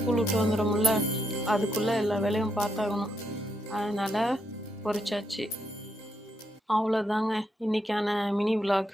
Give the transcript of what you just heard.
School விட்டு வந்துடும்ல, அதுக்குள்ளே எல்லா வேலையும் பார்த்தாகணும். அதனால் பொரிச்சாச்சு. அவ்வளோதாங்க இன்றைக்கான மினி விலாக்.